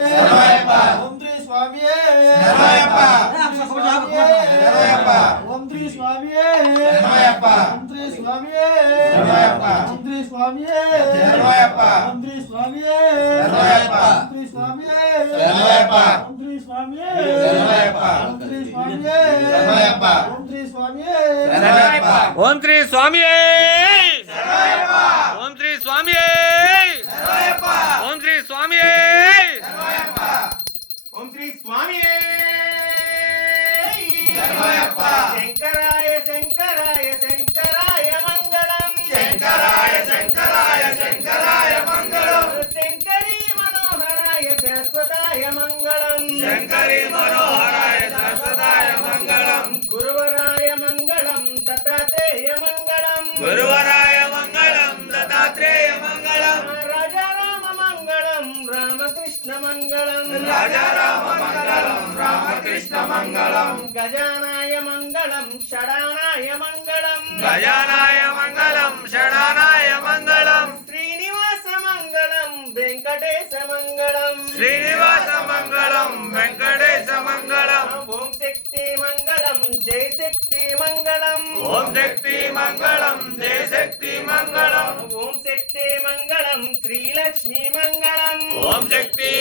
ఓం శ్రీ స్వామియే ఓం శ్రీ స్వామియే ఓం శ్రీ స్వామియే ఓం శ్రీ స్వామియే ఓం శ్రీ స్వామియే ఓం శ్రీ స్వామియే ఓం శ్రీ స్వామియే ఓం శ్రీ స్వామియే ఓం శ్రీ స్వామియే ఓం శ్రీ స్వామియే ఓం శ్రీ స్వామియే ఓం శ్రీ స్వామియే ఓం శ్రీ స్వామియే శంకరాయ శంకరాయ శంకరాయ మంగళం శంకరాయ శంకరాయ శంకరాయ మంగళం శంకరీ మనోహరాయ శాశ్వతాయ మంగళం శంకరీ మనోహరాయ శాశ్వతాయ మంగళం గురువరాయ మంగళం దత్తాత్రేయ మంగళం గురువరాయ మంగళం దత్తాత్రేయ మంగళం రాజారామ మంగళం రామకృష్ణ మంగళం రాజారామ మంగళం రామకృష్ణ మంగళం గజానాయ మంగళం షడానాయ మంగళం గజానాయ మంగళం షడానాయ మంగళం శ్రీనివాస మంగళం వెంకటేశ మంగళం శ్రీనివాస మంగళం వెంకటేశ మంగళం ఓం శక్తి మంగళం జై శక్తి మంగళం ఓం శక్తి మంగళం జయ శక్తి మంగళం ఓం శక్తి మంగళం శ్రీలక్ష్మి మంగళం ఓం శక్తి